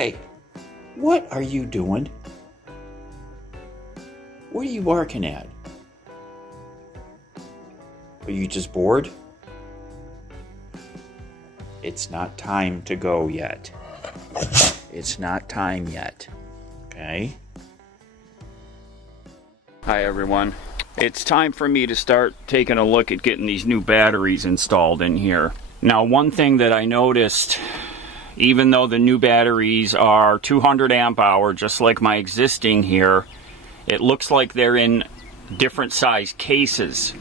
Hey, what are you doing? What are you working at? Are you just bored? It's not time to go yet. It's not time yet. Okay? Hi everyone. It's time for me to start taking a look at getting these new batteries installed in here. Now, one thing that I noticed, even though the new batteries are 200 amp hour, just like my existing here, it looks like they're in different size cases.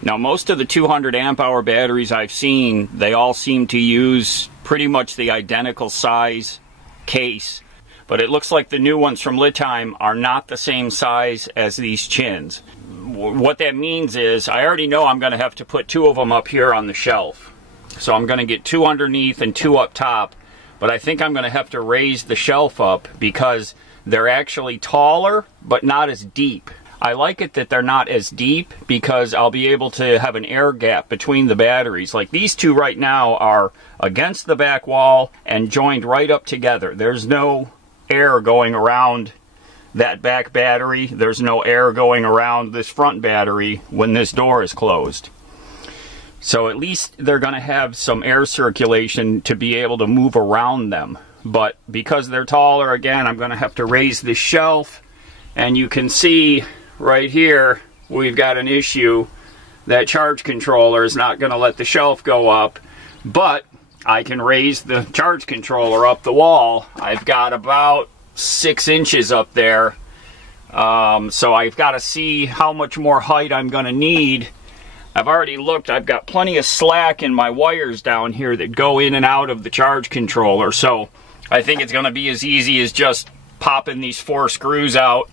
Now, most of the 200 amp hour batteries I've seen, they all seem to use pretty much the identical size case. But it looks like the new ones from Litime are not the same size as these chins. What that means is, I already know I'm going to have to put two of them up here on the shelf. So I'm going to get two underneath and two up top. But I think I'm going to have to raise the shelf up because they're actually taller, but not as deep. I like it that they're not as deep because I'll be able to have an air gap between the batteries. Like these two right now are against the back wall and joined right up together. There's no air going around that back battery. There's no air going around this front battery when this door is closed. So at least they're going to have some air circulation to be able to move around them. But because they're taller, again, I'm going to have to raise this shelf. And you can see right here, we've got an issue. That charge controller is not going to let the shelf go up. But I can raise the charge controller up the wall. I've got about 6 inches up there. So I've got to see how much more height I'm going to need. I've already looked. I've got plenty of slack in my wires down here that go in and out of the charge controller. So I think it's going to be as easy as just popping these 4 screws out,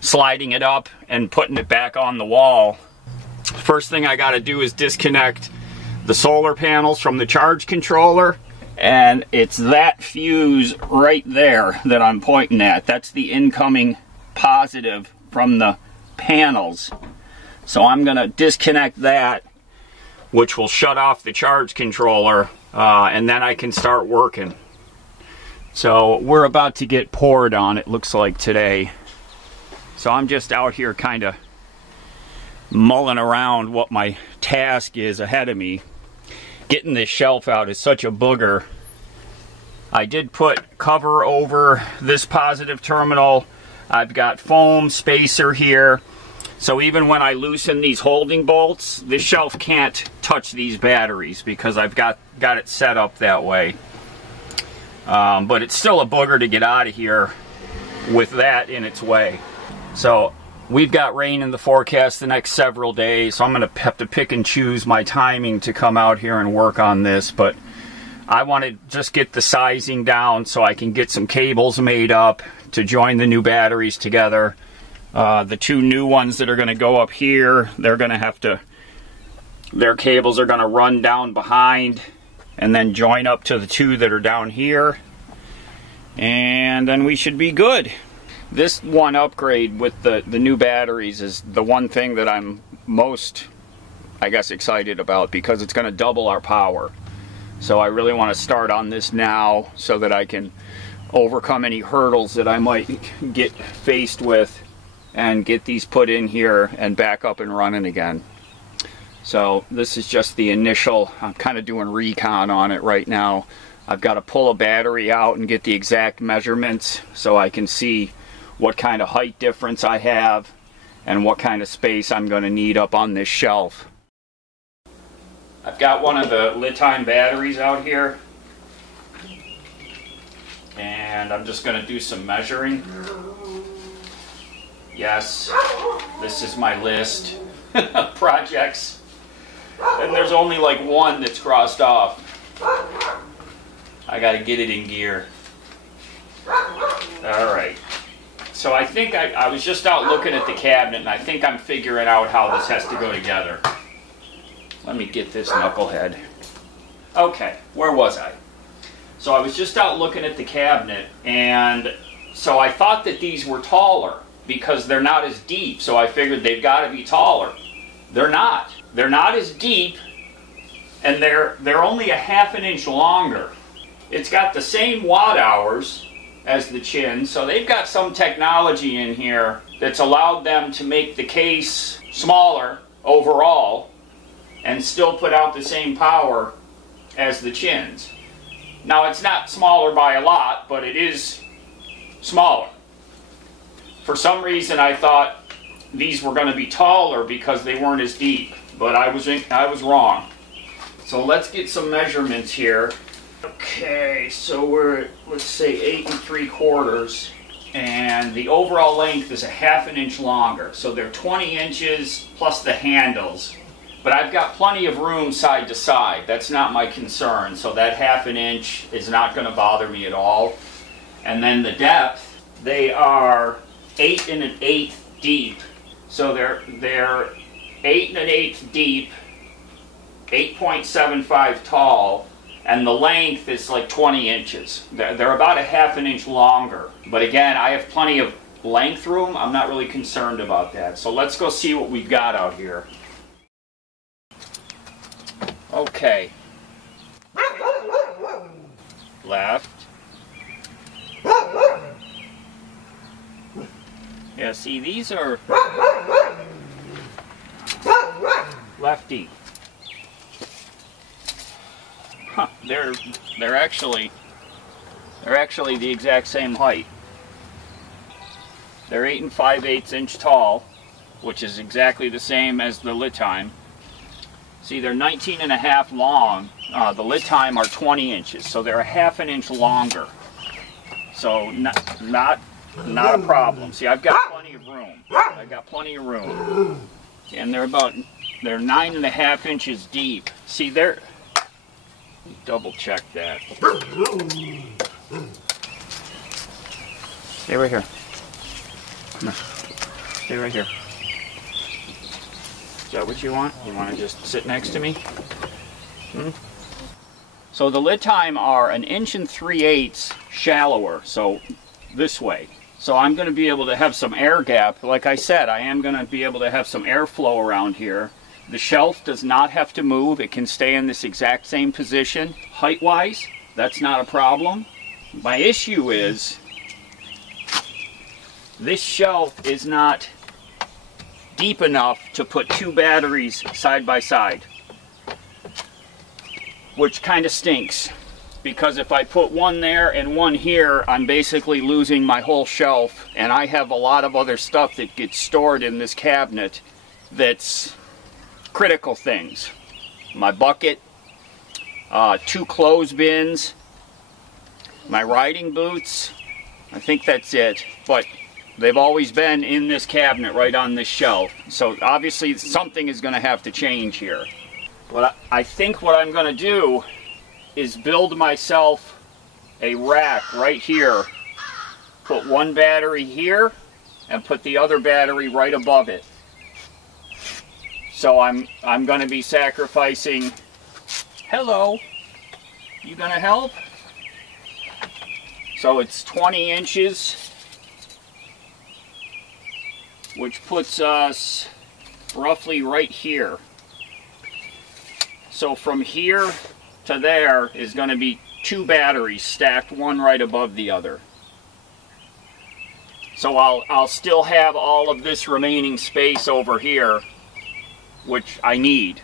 sliding it up, and putting it back on the wall. First thing I got to do is disconnect the solar panels from the charge controller. And it's that fuse right there that I'm pointing at. That's the incoming positive from the panels. So I'm going to disconnect that, which will shut off the charge controller, and then I can start working. So we're about to get poured on, it looks like, today. So I'm just out here kind of mulling around what my task is ahead of me. Getting this shelf out is such a booger. I did put cover over this positive terminal. I've got foam spacer here. So even when I loosen these holding bolts, this shelf can't touch these batteries because I've got it set up that way. But it's still a booger to get out of here with that in its way. So we've got rain in the forecast the next several days, so I'm going to have to pick and choose my timing to come out here and work on this. But I want to just get the sizing down so I can get some cables made up to join the new batteries together. The 2 new ones that are going to go up here, they're going to have to, their cables are going to run down behind and then join up to the 2 that are down here. And then we should be good. This one upgrade with the new batteries is the one thing that I'm most, I guess, excited about because it's going to double our power. So I really want to start on this now so that I can overcome any hurdles that I might get faced with and get these put in here and back up and running again. So this is just the initial, I'm kind of doing recon on it right now. I've got to pull a battery out and get the exact measurements so I can see what kind of height difference I have and what kind of space I'm going to need up on this shelf. I've got one of the Litime batteries out here, and I'm just going to do some measuring. Yes, this is my list of projects, and there's only like one that's crossed off. I got to get it in gear. Alright, so I think I was just out looking at the cabinet, and I think I'm figuring out how this has to go together. Let me get this knucklehead. Okay, where was I? So I was just out looking at the cabinet, and so I thought that these were taller because they're not as deep, so I figured they've got to be taller. They're not. They're not as deep, and they're only a 1/2 inch longer. It's got the same watt hours, as the chin. So they've got some technology in here that's allowed them to make the case smaller overall and still put out the same power as the chins. Now it's not smaller by a lot, but it is smaller. For some reason I thought these were going to be taller because they weren't as deep, but I was wrong. So let's get some measurements here. Okay, so we're at, let's say 8 3/4, and the overall length is a 1/2 inch longer. So they're 20 inches plus the handles. But I've got plenty of room side to side. That's not my concern. So that 1/2 inch is not going to bother me at all. And then the depth, they are 8 1/8 deep. So they're 8 1/8 deep, 8.75 tall, and the length is like 20 inches. They're about a 1/2 inch longer. But again, I have plenty of length room. I'm not really concerned about that. So let's go see what we've got out here. Okay. Left. Yeah, see, these are lefty. Huh, they're actually the exact same height. They're 8 5/8 inch tall, which is exactly the same as the Litime. See, they're 19 1/2 long. The Litime are 20 inches, so they're a 1/2 inch longer. So not a problem. See, I've got plenty of room. I've got plenty of room, and they're 9 1/2 inches deep. See, double check that. Stay right here. Come on. Stay right here. Is that what you want? You want to just sit next to me? So the Litime are 1 3/8 shallower, so this way. So I'm going to be able to have some air gap. Like I said, I am going to be able to have some airflow around here. The shelf does not have to move. It can stay in this exact same position. Height-wise, that's not a problem. My issue is this shelf is not deep enough to put 2 batteries side by side, which kind of stinks, because if I put one there and one here, I'm basically losing my whole shelf, and I have a lot of other stuff that gets stored in this cabinet that's critical things. My bucket, 2 clothes bins, my riding boots. I think that's it, but they've always been in this cabinet right on this shelf. So obviously something is going to have to change here. But I think what I'm going to do is build myself a rack right here. Put one battery here and put the other battery right above it. So I'm going to be sacrificing. Hello, you going to help? So it's 20 inches, which puts us roughly right here. So from here to there is going to be 2 batteries stacked, one right above the other. So I'll still have all of this remaining space over here, which I need.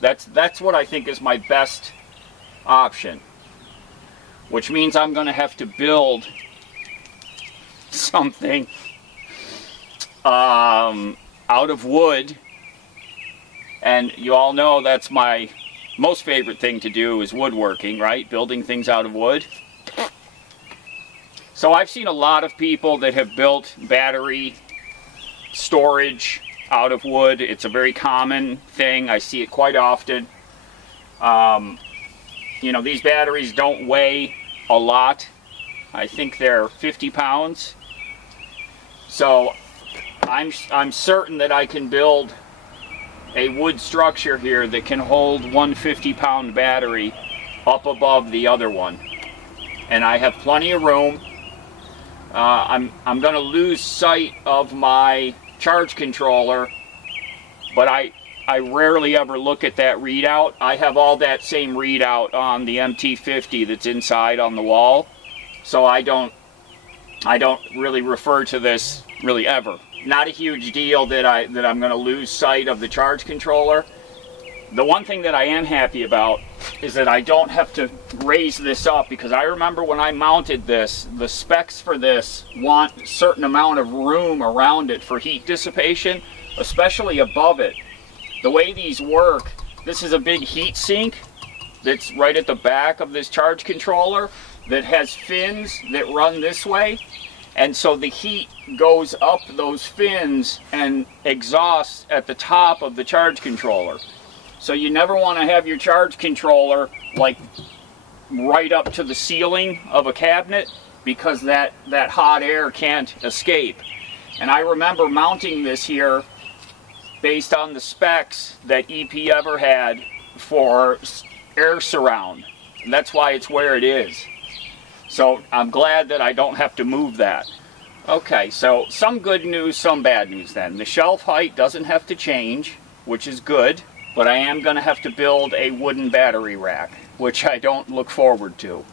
That's what I think is my best option, which means I'm going to have to build something out of wood, and you all know that's my most favorite thing to do is woodworking, right? Building things out of wood. So I've seen a lot of people that have built battery storage out of wood. It's a very common thing. I see it quite often. You know, these batteries don't weigh a lot. I think they're 50 pounds. So I'm certain that I can build a wood structure here that can hold one 50-pound battery up above the other one. And I have plenty of room. I'm going to lose sight of my charge controller, but I rarely ever look at that readout. I have all that same readout on the MT50 that's inside on the wall, so I don't I don't really refer to this really ever. Not a huge deal that I'm going to lose sight of the charge controller. The one thing that I am happy about is that I don't have to raise this up, because I remember when I mounted this, the specs for this want a certain amount of room around it for heat dissipation, especially above it. The way these work, this is a big heat sink that's right at the back of this charge controller that has fins that run this way. And so the heat goes up those fins and exhausts at the top of the charge controller. So you never want to have your charge controller like right up to the ceiling of a cabinet, because that hot air can't escape. And I remember mounting this here based on the specs that EP ever had for air surround. And that's why it's where it is. So I'm glad that I don't have to move that. Okay, so some good news, some bad news then. The shelf height doesn't have to change, which is good, but I am going to have to build a wooden battery rack, which I don't look forward to.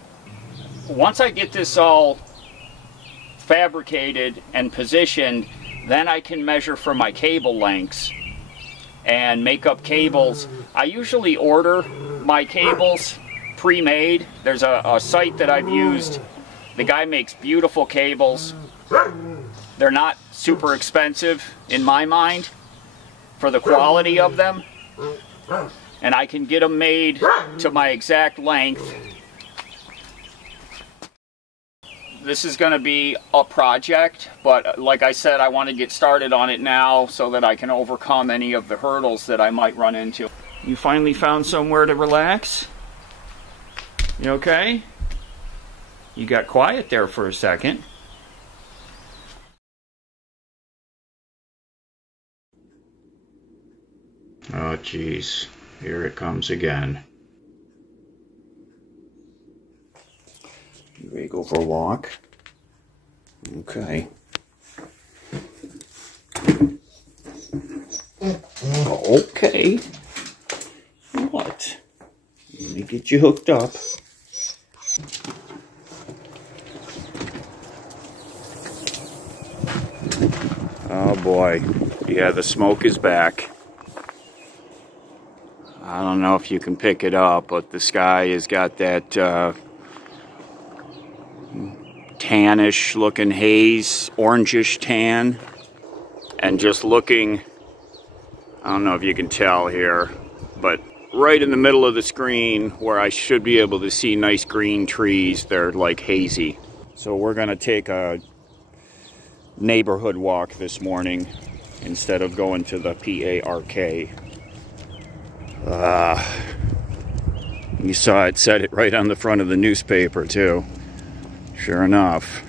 Once I get this all fabricated and positioned, then I can measure for my cable lengths and make up cables. I usually order my cables pre-made. There's a site that I've used. The guy makes beautiful cables. They're not super expensive in my mind for the quality of them, and I can get them made to my exact length. This is going to be a project, but like I said, I want to get started on it now so that I can overcome any of the hurdles that I might run into. You finally found somewhere to relax? You okay? You got quiet there for a second. Oh, geez. Here it comes again. You ready to go for a walk? Okay. Okay. What? Let me get you hooked up. Oh boy. Yeah, the smoke is back. I don't know if you can pick it up, but the sky has got that tannish looking haze, orangish tan, and just looking, I don't know if you can tell here, but right in the middle of the screen where I should be able to see nice green trees, they're like hazy. So we're gonna take a neighborhood walk this morning instead of going to the PARK. You saw it, said it right on the front of the newspaper too. Sure enough.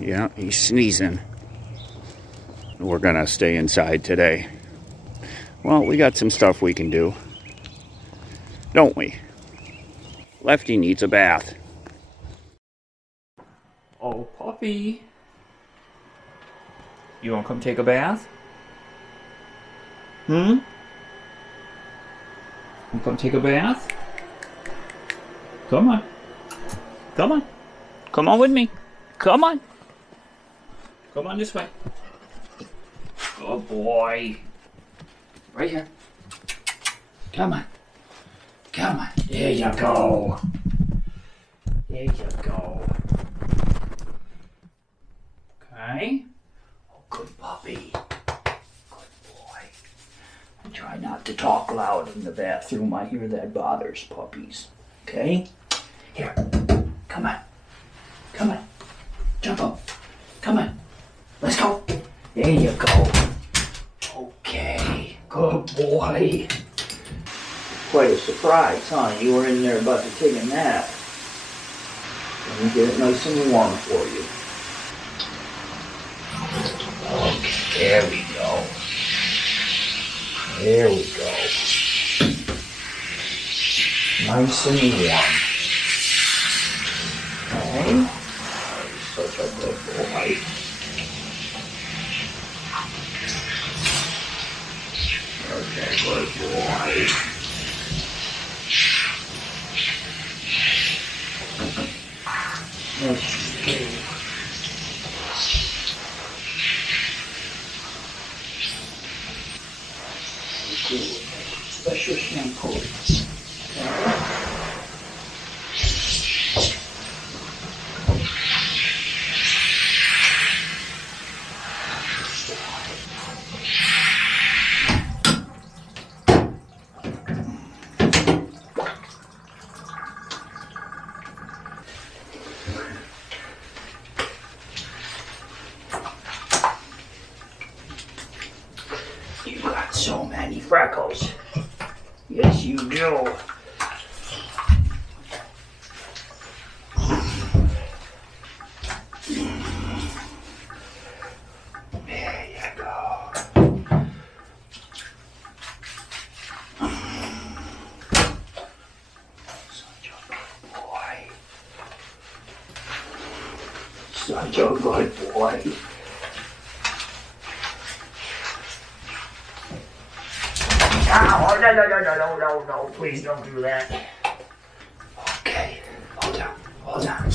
Yeah, he's sneezing. We're gonna stay inside today. Well, we got some stuff we can do, don't we? Lefty needs a bath. Oh, puppy. You want to come take a bath? You come take a bath? Come on. Come on. Come on with me. Come on. Come on this way. Oh boy. Right here. Come on. Come on. There you go. There you go. Okay. Good puppy. Good boy. I try not to talk loud in the bathroom. I hear that bothers puppies. Okay? Here. Come on. Come on. Jump up. Come on. Let's go. There you go. Okay. Good boy. Quite a surprise, huh? You were in there about to take a nap. Let me get it nice and warm for you. Okay, there we go. There we go. Nice and warm. Okay. Such a good boy. Okay, good boy. Special shampoo. You got so many freckles. Yes, you do. There you go. Such a good boy. Such a good boy. Oh, no, please don't do that. Okay, hold on.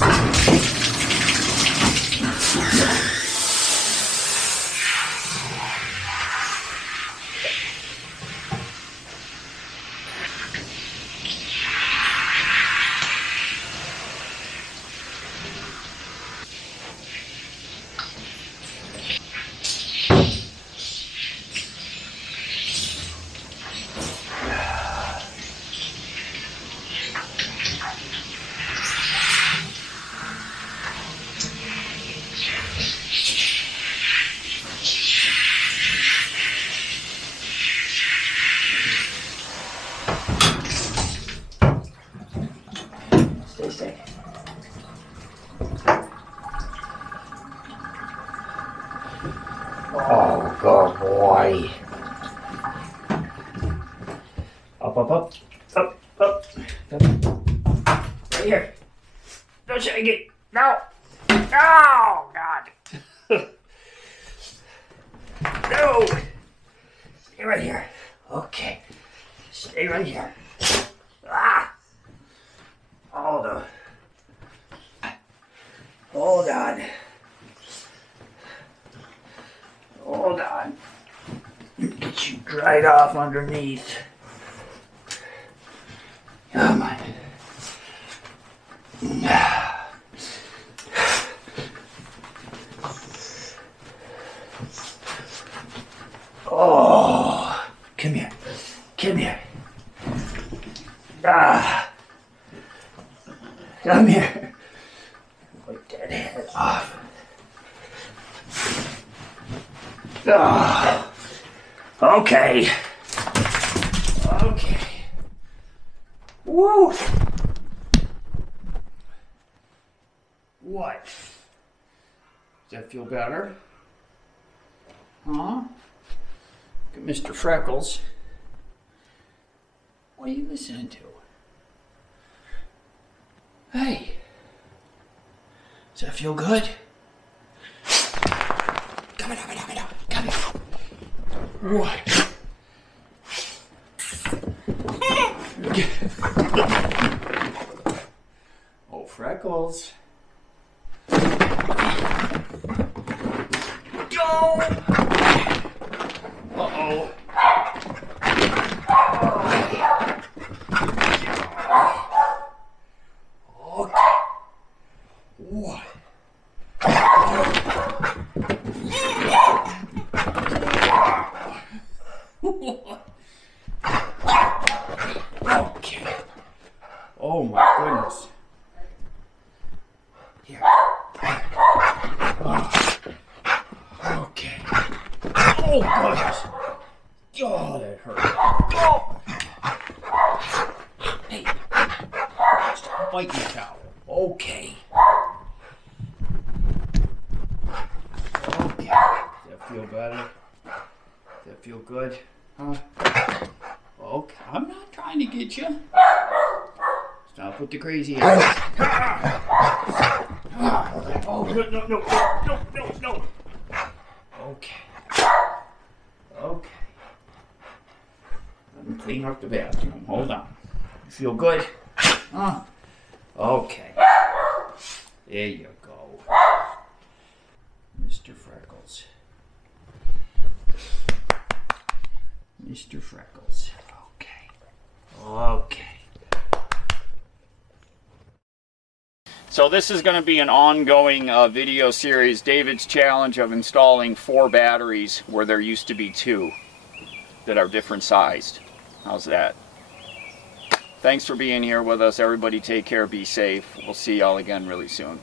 Stay. Oh, good boy. Up. Right here. Don't shake it. No. Oh, God. No. Stay right here. Okay. Stay right here. Ah. Hold on. Get you dried off underneath. Come on. Oh, come here. Come here. Wipe that head off. Okay. Woo. What? Does that feel better? Huh? Look at Mr. Freckles. What are you listening to? Hey. Does that feel good? Come here. What? Oh, Freckles. Go! Uh-oh. Okay. What? Okay. Oh my goodness. Here. Okay. Oh goodness. Oh, that hurt. Oh. Hey. Stop biting the towel. Okay. Okay. Does that feel better? Does that feel good? Huh? Okay. I'm not trying to get you. Stop with the crazy eyes. Oh, no. Okay. Let me clean up the bathroom. Hold on. You feel good? Huh? Okay. There you go. Mr. Freckles. Mr. Freckles. Okay. Okay. So this is going to be an ongoing video series, David's challenge of installing 4 batteries where there used to be 2 that are different sized. How's that? Thanks for being here with us. Everybody take care, be safe. We'll see y'all again really soon.